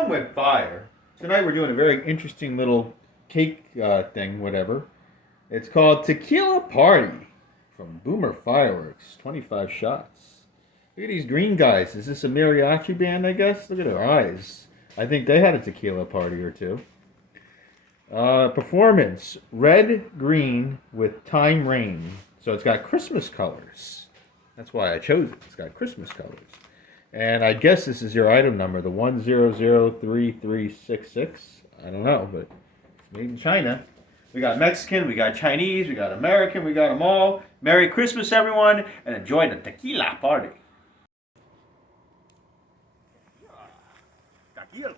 on with fire. Tonight we're doing a very interesting little cake thing, whatever. It's called Tequila Party from Boomer Fireworks. 25 shots. Look at these green guys. Is this a mariachi band, I guess? Look at their eyes. I think they had a tequila party or two. Performance. Red, green with time rain. So it's got Christmas colors. That's why I chose it. It's got Christmas colors. And I guess this is your item number, the 1003366. I don't know, but it's made in China. We got Mexican, we got Chinese, we got American, we got them all. Merry Christmas, everyone, and enjoy the tequila party. Tequila.